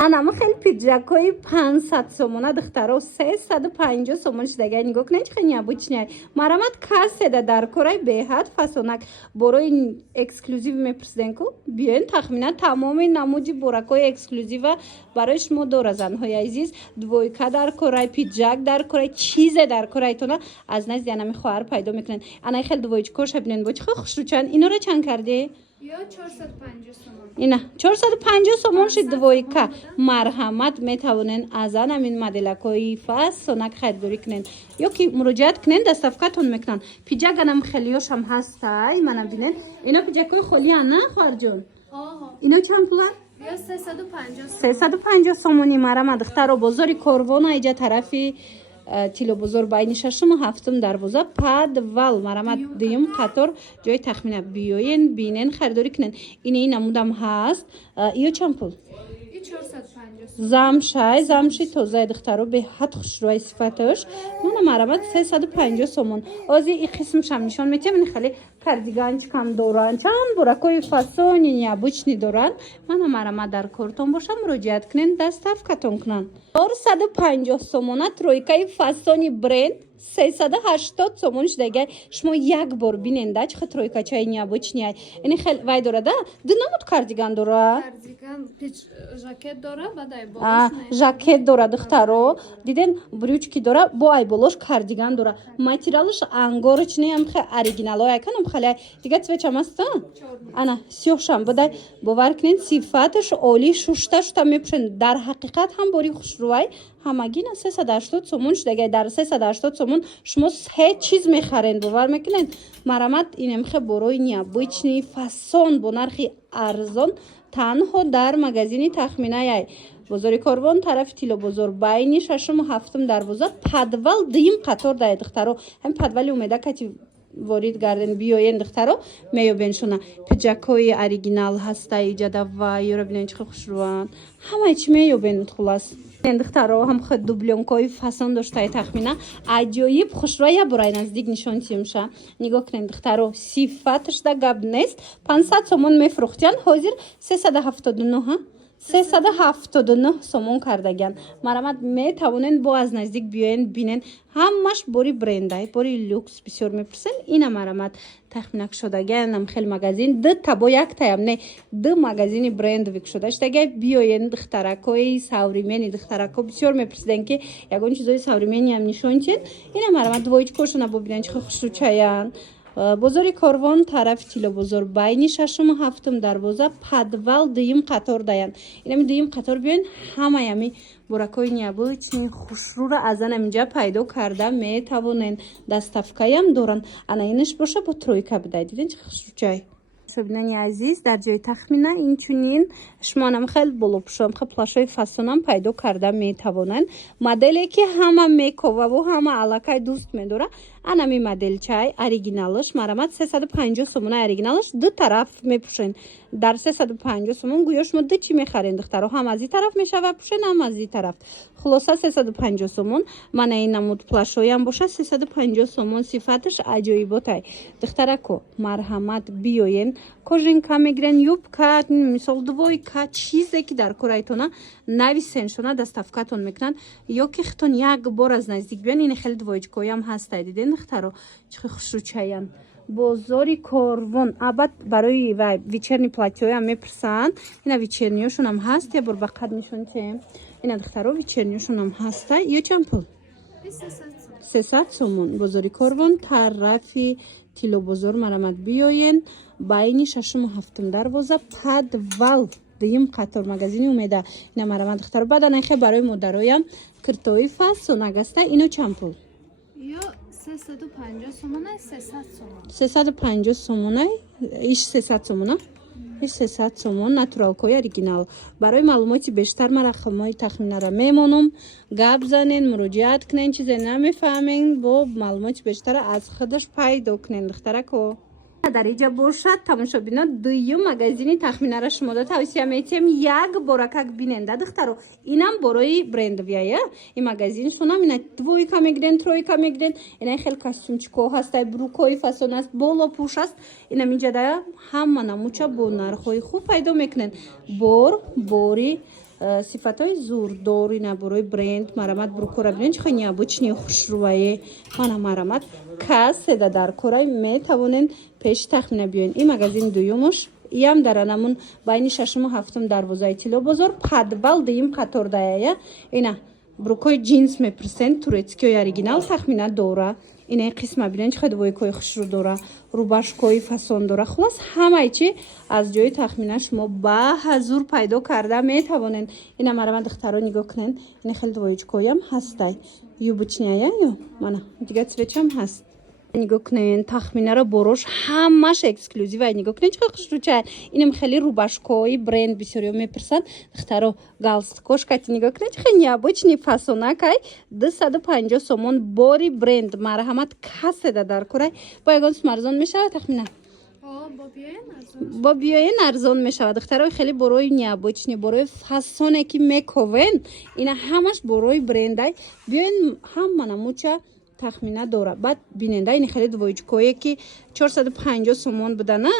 анама хел пиджакои 500 сомона духтаро 350 сомон шидага нигоҳ кунед чӣ хеле необычняй марамат касседа дар кораи беҳад фасонак борои эксклюзив мепурсиден ку биёен тахминан тамоми намуди боракои эксклюзива барои шумо дора занҳои азиз двойка дар кораи пиджак дар кораи чизе дар корайтона аз назди анами хоҳар пайдо мекунед анаи хел двоечкоша бинен бо чӣ хел хушрӯчанд инора чанд кардӣ Yo 450 сомон. ина 450 сомон шид двойка марҳамат метавонен аз анамин моделакои фасонак харидорӣ кунен ё ки муроҷиат кунен доставкатон мекунанд пиҷак анам хелиёшам ҳастай мана бинен ино пиҷакои холиан на хоҳарҷон ино чанд пулан Yo 350 сомон. 350 сомони марамат духтаро бозори корвона иҷа тарафи тилобозор байни шашуму ҳафтум дарвоза падвал марамат дуюм қатор ҷои тахмина биёен бинен харидорӣ кунен ина намудам ҳаст ё чанд пул И 450 замшай замши тозаи духтаро беҳад хушрӯи сифаташ мана марамат 350 сомон ози и қисмшам нишон метиҳам ин хеле кардиганчикам доранд чанд буракои фасони необычни доранд мана марамат дар кортон боша муроҷиат кунен доставкатон кунанд 450 сомона тройкаи фасони бренд 380 сомон шудагай шумо як бор биненда чӣ хел тройкачаи необычняй ин хел вай дорада ду намуд кардиган дорад кардиган пич жакет дора баъд жакет дора духтаро диден брючки дора бо айболош кардиган дора материалаш ангорочнаям хе оригиналоя канам хеле дига цвечам аста ана сиёҳшам бадай бовар кунен сифаташ оли шушта шута мепӯшен дар ҳақиқат ҳам бори хушрӯай ҳамагина 380 сомон шудагай дар 380 сомон шумо се чиз мехарен бовар мекунен марамат инемхе борои необычни фасон бо нархи арзон танҳо дар магазини тахминаяй бозори корвон тарафи тилобозор байни шашуму ҳафтум дарвоза падвал дуюм қатор дай духтаро ҳамин падвали умеда кати ворид гарден биёен духтаро меёбен шуна пиҷакҳои оригинал ҳаста иҷада ва ёра бинен чӣ хел хушрӯанд ҳамаи чӣ меёбен хулас духтаро ҳам хед дублёнкои фасон доштаи тахмина аҷоиб хушрӯа я бурай наздик нишон тиёмша нигоҳ кунед духтаро сифаташда гап нест 500 сомон мефурӯхтиян ҳозир 379 379 сомон кардаган марамат метавонен бо аз наздик биёен бинен ҳамаш бори брендай бори люкс бисёр мепурсен ина марамат тахмина кушодагианам хел магазин ду табо яктаям не ду магазини брендови кушода шудагай биёен духтаракои савримени духтарако бисёр мепурсиден ки ягон чизои савримениам нишонтин ина марамат двоечкошона бобинен чихел хушрӯчаян бозори корвон тарафи тилобозор байни шашуму ҳафтум дарвоза падвал дуюм қатор даянд инами дуюм қатор биёен ҳамаями буракои необычни хушрӯра аз анамиҷа пайдо карда метавонен доставкаям доранд ана инаш боша бо тройка бидай диден чӣ хушрӯчай шобинани азиз дар ҷои тахмина инчунин шумоам хел болопӯшам хел плашои фасонам пайдо карда метавонанд моделе ки ҳама мековаву ҳама аллакай дӯст медора анами моделчай оригиналаш марамат 350 сомонаи оригиналаш ду тараф мепӯшен дар 350 сомон гӯё шумо ду чӣ мехарен духтаро ҳам аз и тараф мешава пӯшен ҳам аз и тараф хулоса 350 сомон мана ин намуд плашоям боша 350 сомон сифаташ аҷоиботай духтарако марҳамат биёен кожинка мегирен юбка мисол двойка чизе ки дар корайтона нависен шуна доставкатон мекунанд ё ки хитон як бор аз наздик биён ин хеле двоечкоям ҳастай диден духтаро чӣ хел хушрӯчаян бозори корвон абад барои вечерни платьёям мепурсанд ина вечерниёшунам ҳаст я бор ба қад нишонтем ина духтаро вечерниёшунам ҳаста ё чанд пул 300 сомон бозори корвон тарафи тилобозор марамат биёен байни шашуму ҳафтум дарвоза падвал дуюм қатор магазини умеда ина марамат духтаро баъд анахе барои модароям киртои фасонак аста ино чанд пул Yo 350 сомонай 300 сомон 350 сомонай иш 300 сомона иш 300 сомон натуралкои оригинал барои маълумоти бештар ма рақамҳои тахминара мемонам гап занен муроҷиат кунен чизе намефаҳмен бо маълумоти бештар аз худаш пайдо кунен духтарако дар иҷа бошад тамошобино дуюм магазини тахминара шумода тавсия метиҳем як боракак биненда духтаро инам борои брендовия ин магазин шунам ина двойка мегирен тройка мегирен ина хел костюмчико ҳастай брукои фасон аст боло пӯш аст инам иҷада ҳама намуча бо нархҳои хуб пайдо мекунен бори сифатҳои зурдори наборои бренд марамат буркора бинен чӣ хеле необычни хушрӯае мана марамат касседа дар кораи метавонен пеши тахмина биёен ин магазин дуюмуш иям дар анамун байни 6-7 дарвозаи тилло бозор подвал дуюм қатор даяя ина брукои джинс мепирсен турецкиёи оригинал тахмина дора инаи қисма бинен чӣ хеле двойкои хушрӯ дора рубашкои фасон дора хулос ҳамаи чи аз ҷои тахмина шумо ба ҳазур пайдо карда метавонен ина марамат духтаро нигоҳ кунен ина хеле двоечкоям ҳастай юбочняя ё мана дига цветчам ҳаст нигоҳ кунен тахминаро борош ҳамаш эксклюзива нигоҳ кунен чӣ хеле хушрӯчаҳад инам хеле рубашкои бренд бисёриё мепирсанд духтаро галстукошкати нигоҳ кунен чӣ хеле необычни фасонакай 250 сомон бори бренд марҳамат касседа дар курай бо ягон сум арзон мешавад тахмина бо биёен арзон мешавад духтарои хеле борои необычни борои фасоне ки мековен ина ҳамаш борои брендай биёен ҳама намуча тахмина дора баъд биненда ин хеле двоечкое ки 450 сомон будана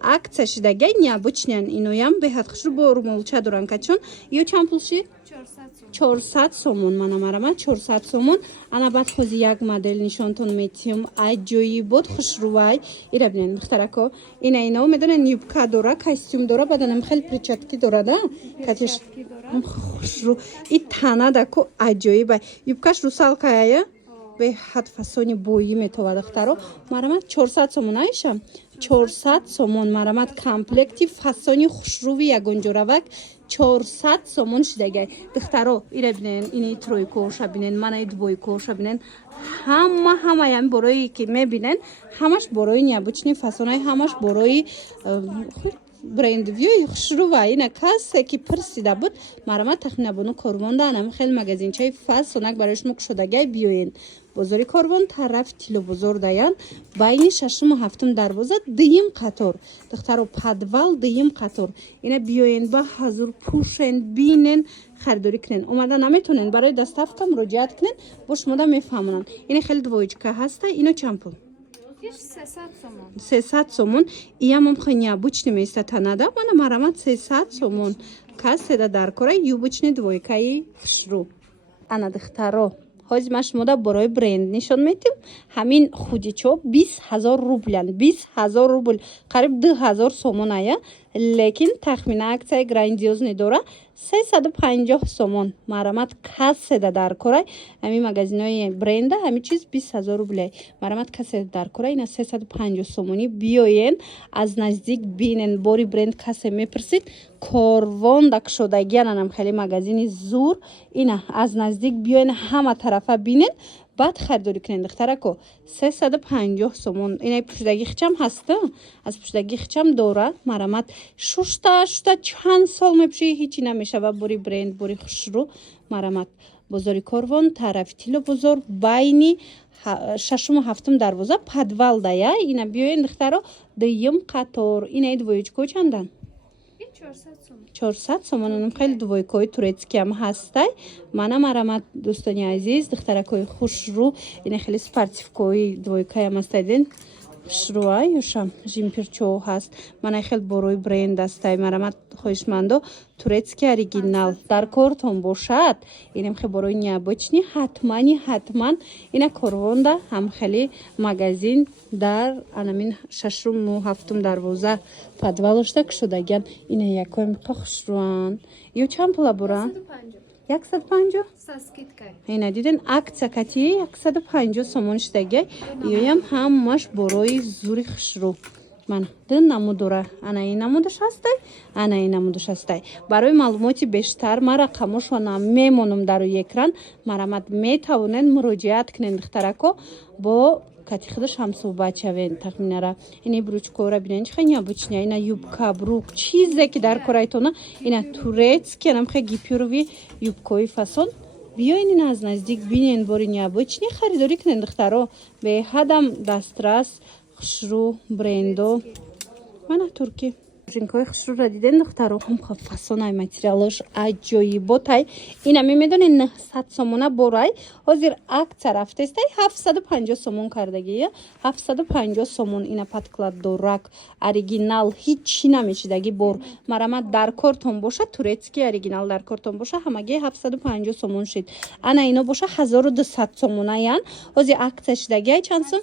акция шидагай необычнян иноям беҳад хушрӯ бо румолча доран качон ё чанд пул шид 400 сомон мана марама 400 сомон ана баъд ҳози як модель нишонтон метиҳам аҷоибот хушрӯвай ира бинен духтарако ина ино медонен юбка дора костюм дора баданам хеле перчатки дорада катиш хушрӯ и танадако аҷоибай юбкаш русалкая беҳад фасони боӣ метова духтаро марамат 400 сомон аишам 400 сомон марамат комплекти фасони хушрӯви ягонҷоравак 400 сомон шидагай духтаро ира бинен ини тройкоша бинен манаи двойкоша бинен ҳамаями борои ки мебинен ҳамаш борои необычни фасонаи ҳамаш борои брендвиёи хушрӯва ина кассе ки пирсида буд марамат тахминабону корвонда анам хеле магазинчаи фасонак барои шумо кушодагай биёен бозори корвон тарафи тилло бозор даян байни 6-7 дарвоза дуюм қатор духтаро подвал дуюм қатор ина биёен ба ҳазур пушен бинен харидорӣ кунен омада наметонен барои доставка муроҷиат кунен бо шумода мефаҳмонанд ина хеле двоечка ҳаста ина чанд пул 300 сомон иямам хеле необычный места танада мана марамат 300 сомон касседа дар кора юбочни двойкаи хушрӯ ана духтаро ҳозир ман шумода борои бренд нишон метим ҳамин худичо 20,000 рублян 20,000 рубл қариб 2000 сомон ая лекин тахмина аксияи грандиозне дора 350 сомон марамат касседа дар корай ҳамин магазинои бренда ҳамин чиз 20,000 рубля марамат касседа дар корай ина 350 сомони биёен аз наздик бинен бори бренд кассе мепирсид корвон да кушодагиан анам хеле магазини зур ина аз наздик биёен ҳама тарафа бинен баъд харидорӣ кунен духтарако 350 сомон инаи пушидаги хичам ҳаста аз пушидаги хичам дора марамат шушта чанд сол мепушӣ ҳичи намешава бори бренд бори хушрӯ марамат бозори корвон тарафи тилло бозор байни 6-7 дарвоза подвал дая ина биёен духтаро дуюм қатор инаи двоечко чандан 400 сомон анам хеле двойкои турецкиам ҳастай мана марамат дӯстони азиз духтаракои хушрӯ ина хеле спортивкои двойкаям ҳастай диден хушрӯа ёшам жимпирчо ҳаст мана хеле борои бренд ҳастай марамат хоҳишмандо турецки оригинал дар кортон бошад инам хеле борои необычни ҳатман ина корвонда ҳам хеле магазин дар анамин 6-7 дарвоза подвалошта кушодагиан ина якои хушрӯан ё чанд пула буран 150 ина диден акция кати 150 сомон шидагай ёям ҳамаш борои зури хушрӯ мана ду намуд дора ана ин намудаш ҳастай ана ин намудаш ҳастай барои маълумоти бештар ма рақамошона мемонам дар рӯи экран марамат метавонен муроҷиат кунен духтарако бо кати худаш ҳам суҳбат шавен тахминара ини брючкора бинен чӣ хеле необычная ина юбка брук чизе ки дар корайтона ина турецки анам хеле гипюрови юбкои фасон биёин ин аз наздик бинен бори необычни харидорӣ кунен духтаро беҳадам дастрас хушрӯ брендо мана турки Шинкой хушрура диден духтаро хум фасонай материалаш аҷоиботай ина мемедонен 900 сомона борай ҳозир акция рафтестай 750 сомон кардагия 750 сомон ина патклад дорак оригинал ҳичи намешидаги бор марамат дар кортон боша турецки оригинал дар кортон боша ҳамаги 750 сомон шид ана ино боша 1200 сомонаян ҳозир акция шидагия чанд сом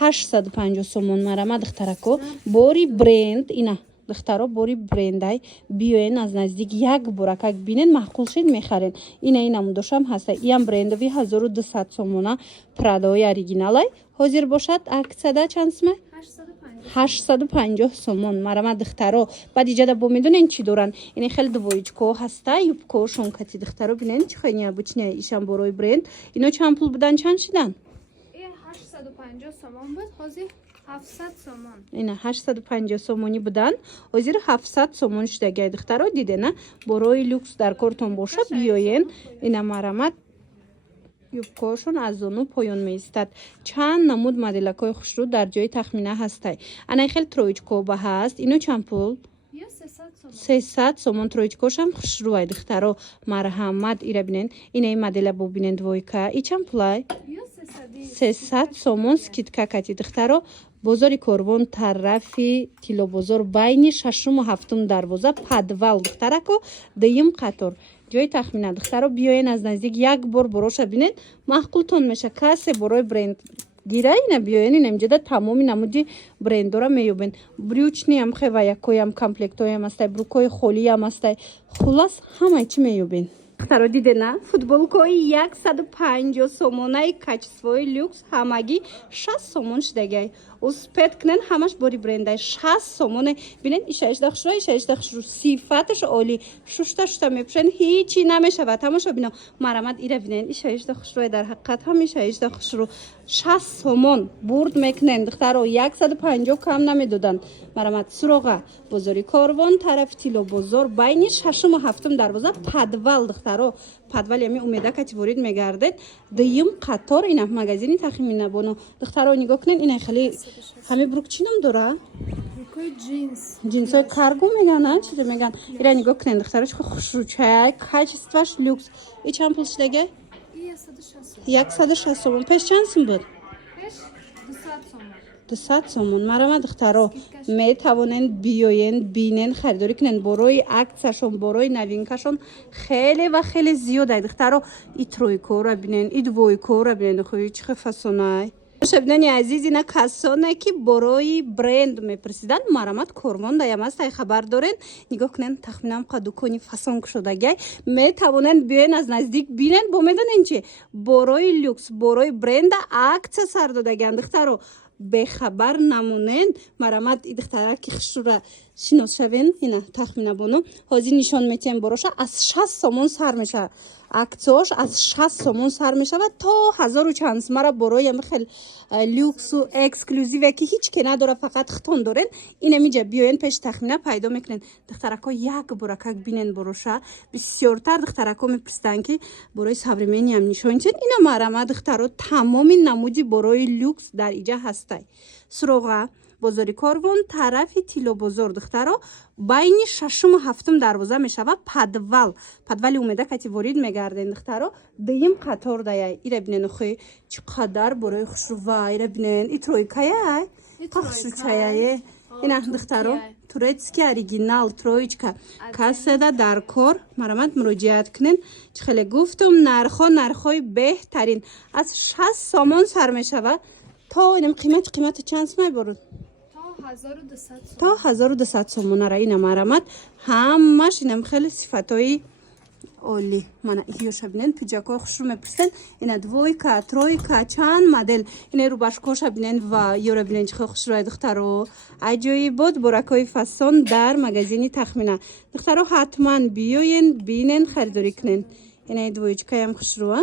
850 сомон марамат духтарако бори бренд ина духтаро бори брендай биёен аз наздик як буракак бинен маъқул шид мехарен инаму дошам ҳаста иам брендови 1200 сомона прадои оригиналай ҳозир бошад аксияда чанд сомон 850 сомон марамат духтаро баъд иҷада бо медонен чӣ доран ин хеле двоечко ҳаста юбко шонкати духтаро бинен чӣ хел необычная ишам борои бренд ино чанд пул будан чанд шидан 850 сомон буд ҳозир 700 сомон ина 850 сомони будан ҳозир 700 сомон шидагай духтаро дидена борои люкс дар кортон боша биёен ина марамат юбкошон аз зону поён меистад чанд намуд моделакои хушрӯ дар ҷои тахмина ҳастай ана хел троечкоба ҳаст ино чанд пул 300 сомон троечкошам хушрӯай духтаро марҳамат ира бинен инаи модела бо бинен двойка и чанд пулай 300 сомон скидка кати духтаро бозори корвон тарафи тилобозор байни 6-ум ва 7-ум дарвоза падвал духтарако дуюм қатор ҷои тахмина духтаро биёен аз наздик як бор бороша бинен маъқултон меша касе борои бренд гира ина биёен ина имҷода тамоми намуди брендора меёбен брючниам хеваякоям комплектоям астай брукои холиям астай хулас ҳамаи чӣ меёбен духтаро дидена футболкои 150 сомонаи качествои люкс ҳамаги 60 сомон шидагай успед кунен ҳамаш бори брендай 60 сомоне бинен ишаишда хушрӯ сифаташ оли шушта мепӯшен ҳичи намешавад тамошо бино марамат ира бинен ишаишда хушрӯ дар ҳақиқат ҳам ишаишда хушрӯ 60 сомон бурд мекунен духтаро 150 кам намедодан марамат суроға бозори корвон тарафи тилобозор байни 6-ум ва 7-ум дарвоза падвал духтаро падвал ями умеда кати ворид мегардед дуюм қатор ина магазини тахмина боно духтаро нигоҳ кунен ина хеле ҳами брукчином дора брукои джинсои карго меган чизе меган ира нигоҳ кунен духтаро чӣ хушрӯчай качестваш люкс и чанд пул шидагай 160 сомон пеш чанд сум буд 200 сомон марамат духтаро метавонен биёен бинен харидорӣ кунен борои акцияшон борои новинкашон хеле ва хеле зиёдай духтаро и тройкора бинен и двойкора бинен хои чӣ хел фасонай шабинани азиз ина касоне ки борои бренд мепурсидан марамат кормондаям астай хабар дорен нигоҳ кунен тахминан қа дукони фасон кушодагай метавонен биёен аз наздик бинен бо медонен чи борои люкс борои бренда акция сар додаган духтаро бехабар намонен марамат и духтара ки хушрӯра шинос шавен ина тахмина боно ҳозир нишон метиҳем бороша аз 60 сомон сар меша акцияш аз 60 сомон сар мешавад то 1000 чанд мара борои ами хел люксу эксклюзиве ки ҳич ке надора фақат хитон дорен ин амиҷа биёен пеш тахмина пайдо мекунен духтарако як буракак бинен бороша бисёртар духтарако мепурсидан ки борои современиам нишончен ина марама духтаро тамоми намуди борои люкс дар иҷа ҳастай суроға бозори корвон тарафи тилобозор духтаро байни 6-ум ва 7-ум дарвоза мешава падвали умеда кати ворид мегарден духтаро дуюм қатор даяй ира бинен охи чӣ қадар борои хушрӯва ира бинен и тройкаяй хушрӯчаяе ина духтаро турецки оригинал троечка каседа дар кор марамат муроҷиат кунен чӣ хеле гуфтум нархои беҳтарин аз 60 сомон сар мешава то инам қимати чанд сомай бород то 1200 сомонара ина марамат ҳамаш инам хеле сифатои оли мана иёша бинен пиҷакои хушрӯ мепурсен ина двойка тройка чанд модел ина рубашкоша бинен ва ёра бинен чӣ хел хушрӯай духтаро аҷоибот боракои фасон дар магазини тахмина духтаро ҳатман биёен бинен харидорӣ кунен ина двоечкаям хушрӯа